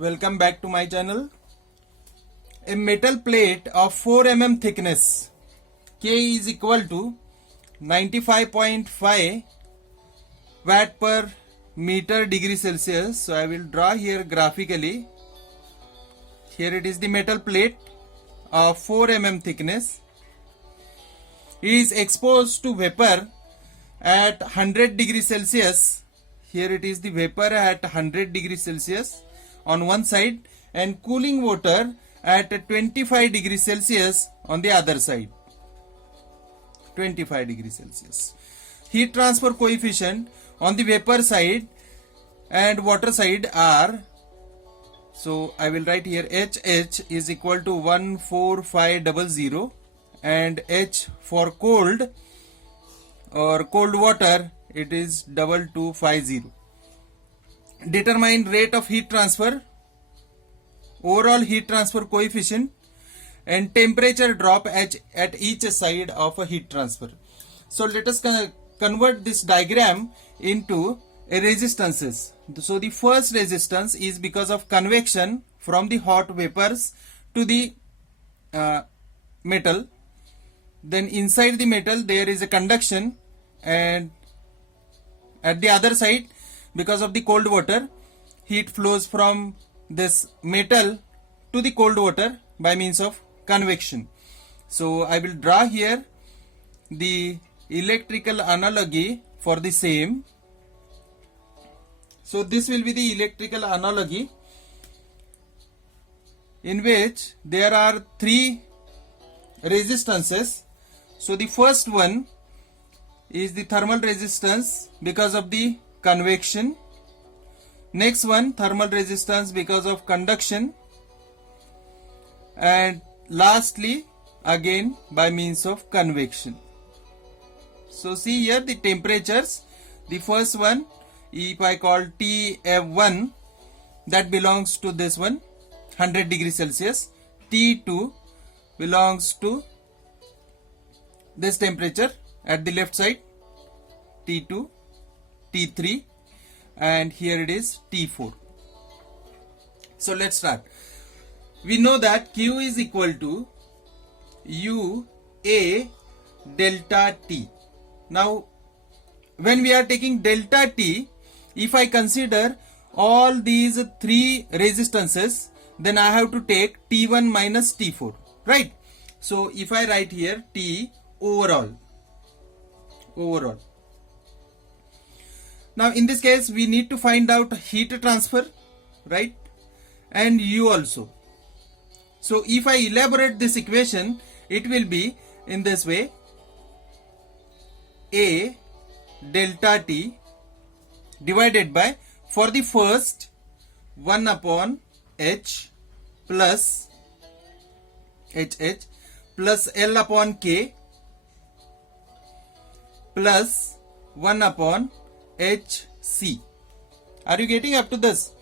Welcome back to my channel. A metal plate of 4 mm thickness, K is equal to 95.5 watt per meter degree Celsius. So I will draw here graphically. Here it is the metal plate of 4 mm thickness. It is exposed to vapor at 100 degrees Celsius. Here it is the vapor at 100 degrees Celsius on one side and cooling water at 25 degrees Celsius on the other side. 25 degrees Celsius. Heat transfer coefficient on the vapor side and water side are, so I will write here HH is equal to 14500 and H for cold or cold water it is 2250. Determine rate of heat transfer, overall heat transfer coefficient and temperature drop at each side of a heat transfer. So let us convert this diagram into a resistances. So the first resistance is because of convection from the hot vapors to the metal. Then inside the metal there is a conduction, and at the other side because of the cold water heat flows from this metal to the cold water by means of convection. So I will draw here the electrical analogy for the same. So this will be the electrical analogy in which there are three resistances. So the first one is the thermal resistance because of the convection. Next one, thermal resistance because of conduction, and lastly again by means of convection. So see here the temperatures. The first one, if I call TF1, that belongs to this one 100 degrees Celsius. T2 belongs to this temperature at the left side, T2, T3, and here it is T4. So let's start. We know that Q is equal to UA delta T. Now when we are taking delta T, if I consider all these three resistances, then I have to take T1 minus T4, right? So if I write here T overall. Now in this case we need to find out heat transfer, right? And U also. So if I elaborate this equation, it will be in this way: A delta T divided by, for the first, 1 upon H plus HH plus L upon K plus 1 upon HC. Are you getting up to this?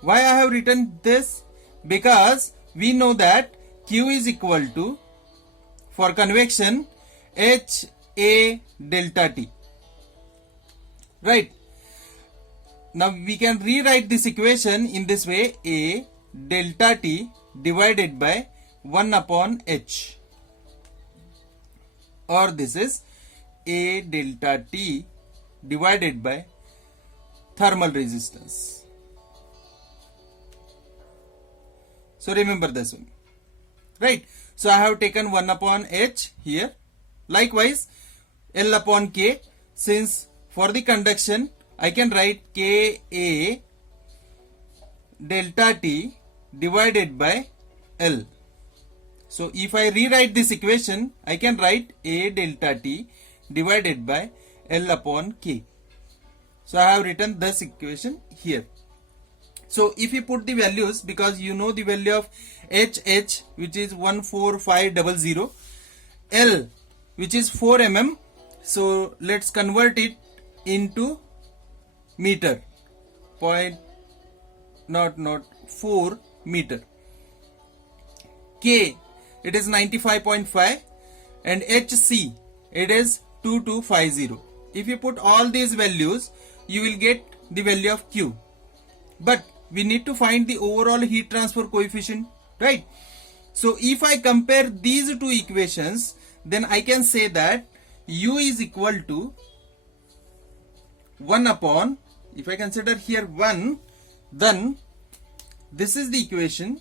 Why I have written this? Because we know that Q is equal to, for convection, HA delta T, right? Now we can rewrite this equation in this way: A delta T divided by 1 upon H, or this is A delta T divided by thermal resistance. So remember this one, right? So I have taken 1 upon H here. Likewise L upon K, since for the conduction I can write Ka delta T divided by L. So if I rewrite this equation, I can write A delta T divided by L upon K. So I have written this equation here. So if you put the values, because you know the value of HH which is 14500, L which is 4 mm, so let's convert it into meter, 0.004 meter. K it is 95.5 and HC it is 2250. If you put all these values, you will get the value of Q. But we need to find the overall heat transfer coefficient, right? So if I compare these two equations, then I can say that U is equal to 1 upon, if I consider here 1, then this is the equation.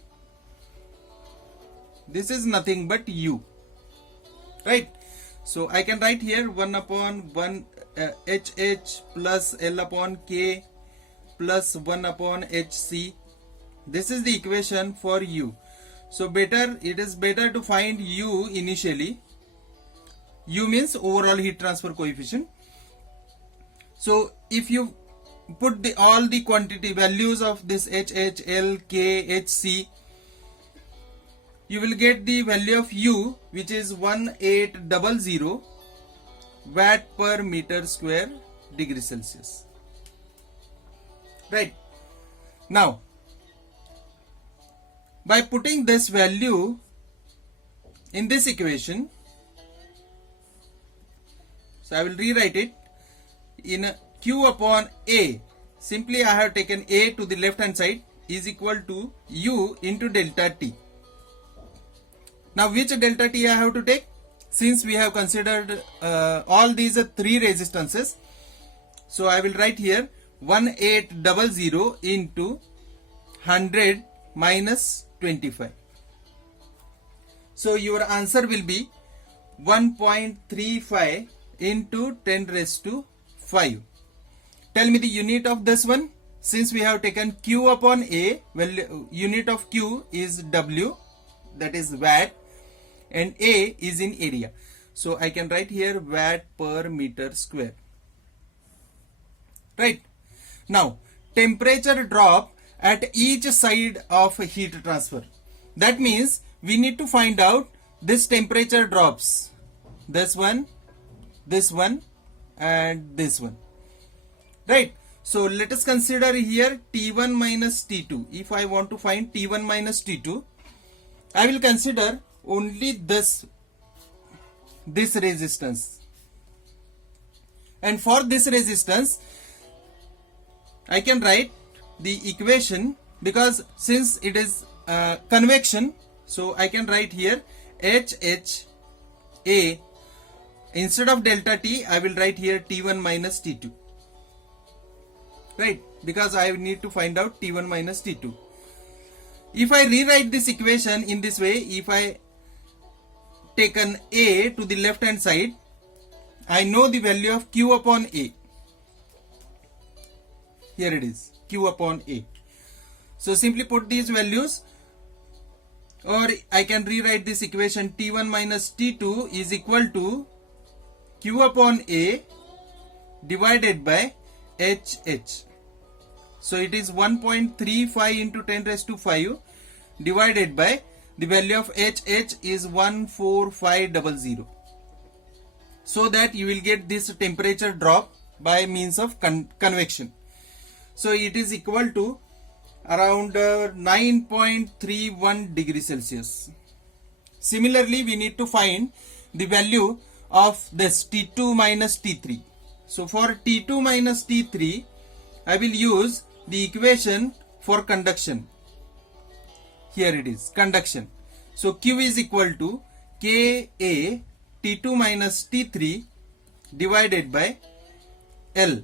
This is nothing but U, right? So I can write here 1 upon 1 HH plus L upon K plus 1 upon HC. This is the equation for U. So it is better to find U initially. U means overall heat transfer coefficient. So if you put all the quantity values of this HH, L, K, HC, you will get the value of U, which is 1800 watt per meter square degree Celsius. Right. Now, by putting this value in this equation, so I will rewrite it in Q upon A. Simply I have taken A to the left hand side is equal to U into delta T. Now which delta T I have to take? Since we have considered all these three resistances, so I will write here 1800 into 100 minus 25. So your answer will be 1.35 into 10 raised to 5. Tell me the unit of this one. Since we have taken Q upon A, well, unit of Q is W, that is watt, and A is in area. So I can write here watt per meter square. Right. Now, temperature drop at each side of heat transfer. That means we need to find out this temperature drops. This one, and this one. Right. So let us consider here T1 minus T2. If I want to find T1 minus T2, I will consider only this resistance. And for this resistance, I can write the equation, because since it is convection, so I can write here HHA. Instead of delta T, I will write here T1 minus T2. Right, because I need to find out T1 minus T2. If I rewrite this equation in this way, if I take an A to the left hand side, I know the value of Q upon A. Here it is, Q upon A. So simply put these values, or I can rewrite this equation T1 minus T2 is equal to Q upon A divided by HH. So it is 1.35 into 10 raised to 5 divided by the value of HH is 14500. So that you will get this temperature drop by means of convection. So it is equal to around 9.31 degrees Celsius. Similarly, we need to find the value of this T2 minus T3. So for T2 minus T3, I will use the equation for conduction. Here it is, conduction. So Q is equal to Ka T2 minus T3 divided by L.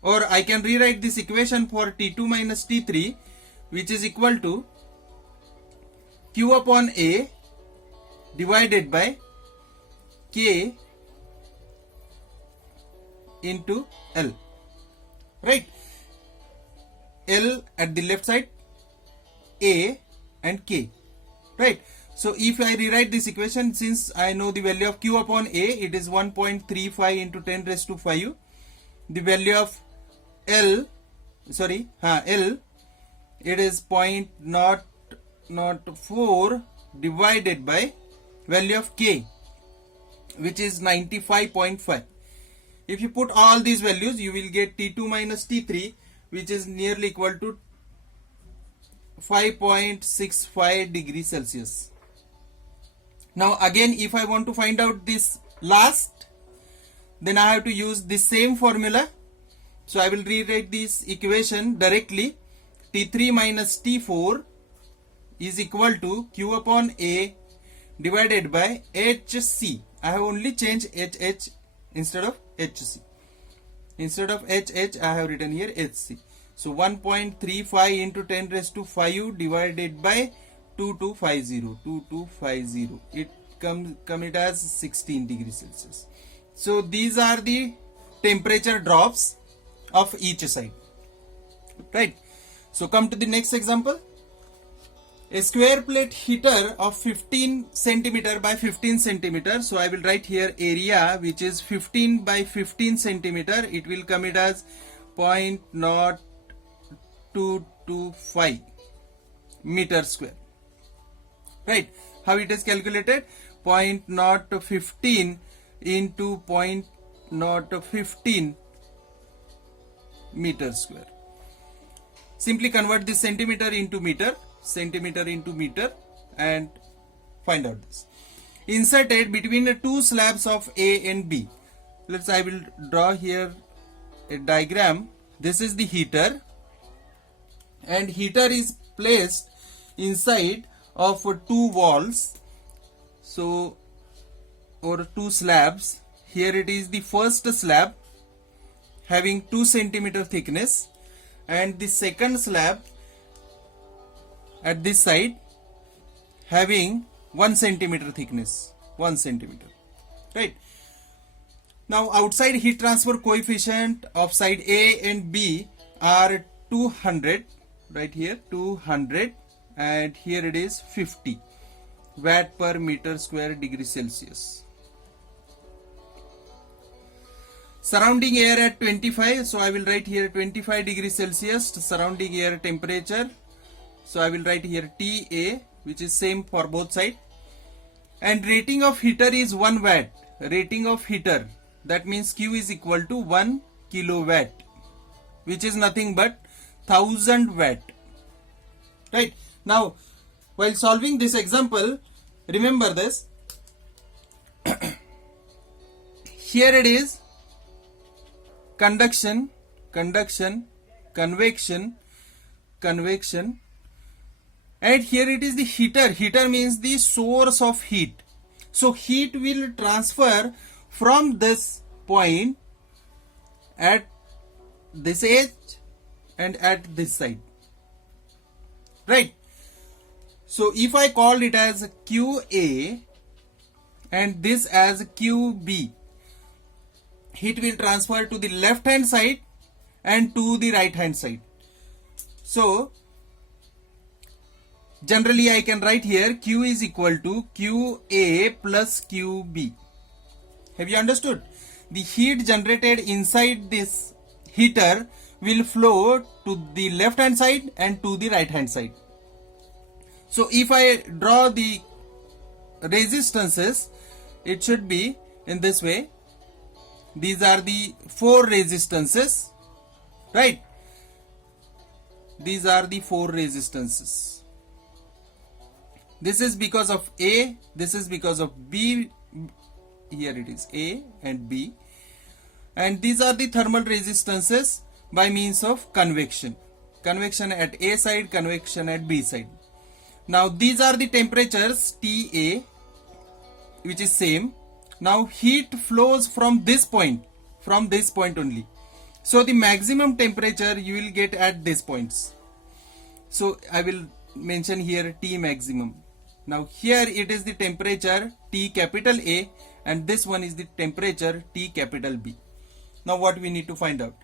Or I can rewrite this equation for T2 minus T3, which is equal to Q upon A divided by K into L. Right. L at the left side, A and K. Right. So if I rewrite this equation, since I know the value of Q upon A, it is 1.35 into 10 raised to 5. The value of L, it is 0.004 divided by value of K, which is 95.5. If you put all these values, you will get T2 minus T3, which is nearly equal to 5.65 degrees Celsius. Now again, if I want to find out this last, then I have to use the same formula. So I will rewrite this equation directly. T3 minus T4 is equal to Q upon A divided by HC. I have only changed HH instead of HC. Instead of HH, I have written here HC. So 1.35 into 10 raised to 5 divided by 2250. It comes as 16 degrees Celsius. So these are the temperature drops of each side. Right. So come to the next example. A square plate heater of 15 centimeter by 15 centimeter. So I will write here area which is 15 by 15 centimeter. It will come it as 0.225 meter square. Right. How it is calculated? 0.015 into 0.015 meter square. Simply convert this centimeter into meter and find out this. Inserted between the two slabs of A and B. I will draw here a diagram. This is the heater, and heater is placed inside of two walls, so or two slabs. Here it is the first slab having 2 centimeter thickness, and the second slab at this side having 1 centimeter thickness, 1 centimeter. Right. Now outside heat transfer coefficient of side A and B are 200, right here 200, and here it is 50 watt per meter square degree Celsius. Surrounding air at 25, so I will write here 25 degrees Celsius surrounding air temperature. So I will write here TA, which is same for both sides. And rating of heater is 1 watt. Rating of heater, that means Q is equal to 1 kilowatt, which is nothing but 1000 watt. Right. Now, while solving this example, remember this. Here it is conduction, convection, and here it is the heater. Heater means the source of heat. So heat will transfer from this point at this edge and at this side. Right. So if I call it as QA and this as QB, heat will transfer to the left hand side and to the right hand side. So generally I can write here Q is equal to QA plus QB. Have you understood? The heat generated inside this heater will flow to the left hand side and to the right hand side. So if I draw the resistances, it should be in this way. These are the 4 resistances, right? These are the 4 resistances. This is because of A, this is because of B. Here it is A and B. And these are the thermal resistances by means of convection. Convection at A side, convection at B side. Now these are the temperatures TA, which is same. Now heat flows from this point only. So the maximum temperature you will get at these points. So I will mention here T maximum. Now here it is the temperature T capital A and this one is the temperature T capital B. Now what we need to find out?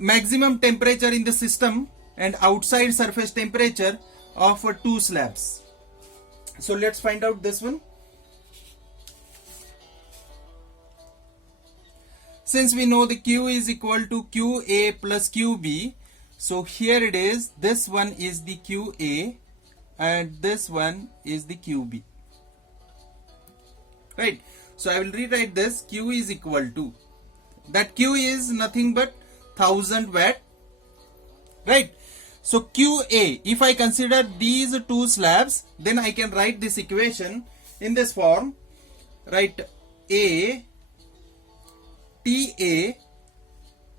Maximum temperature in the system and outside surface temperature of 2 slabs. So let's find out this one. Since we know the Q is equal to QA plus QB, so here it is, this one is the QA and this one is the QB. Right. So I will rewrite this. Q is equal to, that Q is nothing but 1000 watt. Right. So QA, if I consider these 2 slabs, then I can write this equation in this form. Write A, TA,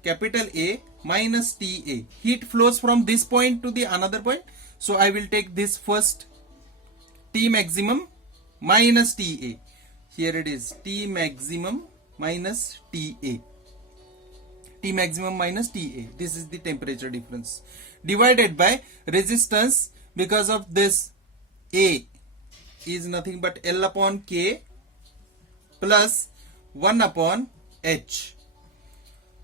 capital A minus TA. Heat flows from this point to the another point. So I will take this first, T maximum minus TA. Here it is, T maximum minus TA. T maximum minus TA. This is the temperature difference. Divided by resistance, because of this A is nothing but L upon K plus 1 upon H.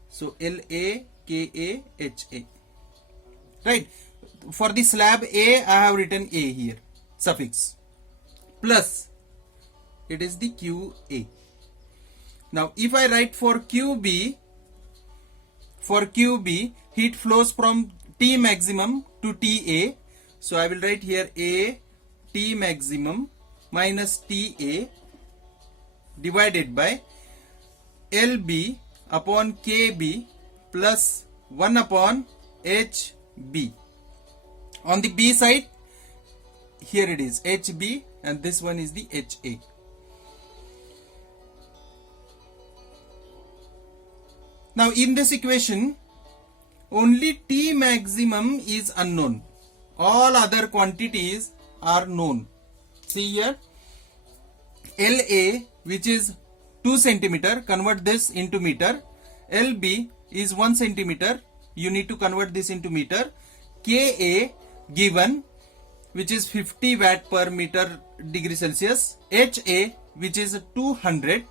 So LA, KA, HA. Right. For the slab A, I have written A here, suffix. Plus, it is the QA. Now, if I write for QB, heat flows from T maximum to TA. So I will write here A T maximum minus TA divided by LB upon KB plus 1 upon HB. On the B side, here it is HB and this one is the HA. Now in this equation, only T maximum is unknown. All other quantities are known. See here, LA, which is 2 centimeter, convert this into meter. LB is 1 centimeter, you need to convert this into meter. KA given, which is 50 watt per meter degree Celsius. HA, which is 200.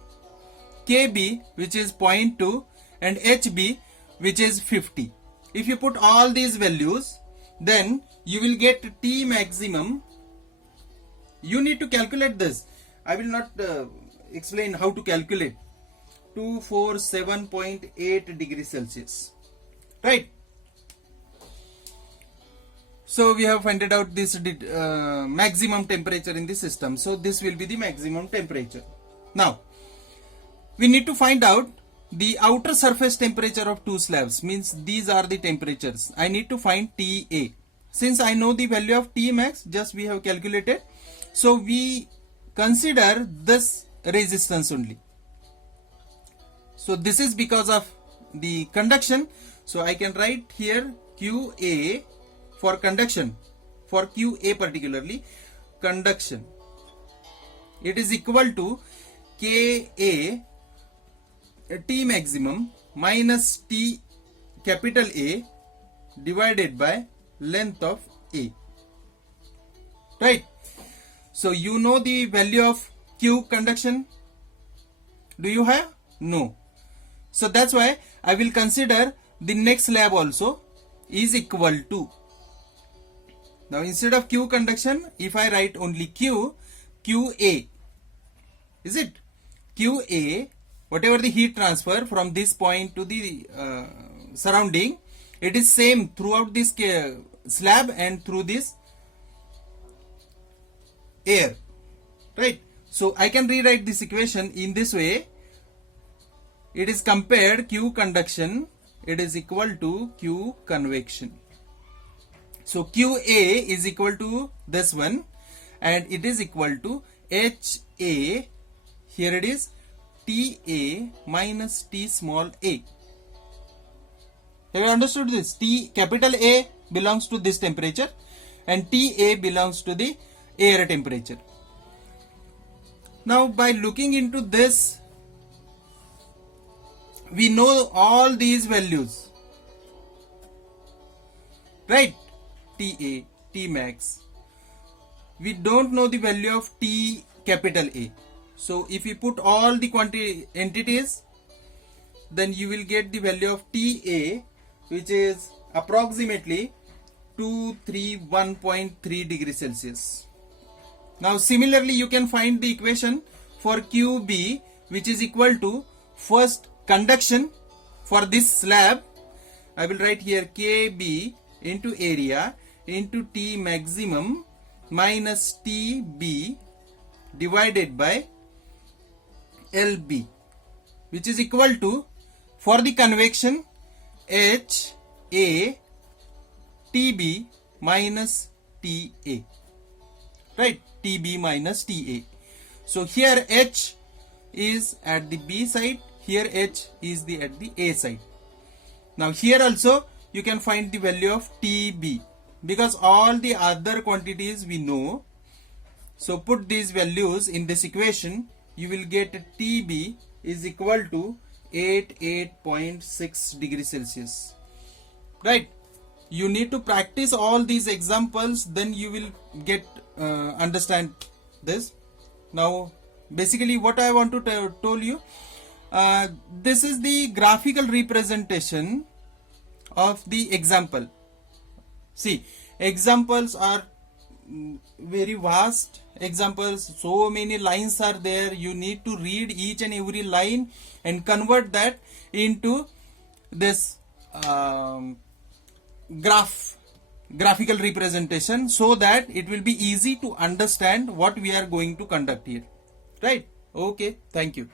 KB, which is 0.2, and HB, which is 50. If you put all these values, then you will get T maximum. You need to calculate this. I will not explain how to calculate. 247.8 degrees Celsius. Right. So we have found out this maximum temperature in the system. So this will be the maximum temperature. Now, we need to find out the outer surface temperature of two slabs. Means these are the temperatures. I need to find TA. Since I know the value of T max, just we have calculated. So we consider this resistance only. So this is because of the conduction. So I can write here QA for conduction. For QA particularly, conduction. It is equal to KA T maximum minus T capital A divided by length of A. Right. So you know the value of Q conduction. Do you have? No. So that's why I will consider the next slab also is equal to. Now instead of Q conduction, if I write only Q, QA. Is it? QA, whatever the heat transfer from this point to the surrounding, it is same throughout this slab and through this air. Right. So I can rewrite this equation in this way. It is compared Q conduction, it is equal to Q convection. So QA is equal to this one and it is equal to HA, here it is TA minus T small a. Have you understood this? T capital A belongs to this temperature and TA belongs to the air temperature. Now by looking into this, we know all these values. Right? TA, T max. We don't know the value of T capital A. So if you put all the entities, then you will get the value of TA, which is approximately 231.3 degrees Celsius. Now similarly you can find the equation for QB, which is equal to first conduction for this slab. I will write here KB into area into T maximum minus TB divided by LB, which is equal to, for the convection, HA TB minus TA. Right? TB minus TA. So here H is at the B side, here H is at the A side. Now here also you can find the value of TB because all the other quantities we know. So put these values in this equation, you will get TB is equal to 88.6 degrees Celsius. Right? You need to practice all these examples, then you will get understand this. Now basically what I want to tell you, this is the graphical representation of the example. See, examples are very vast examples, so many lines are there. You need to read each and every line and convert that into this graphical representation, so that it will be easy to understand what we are going to conduct here. Right? Okay, thank you.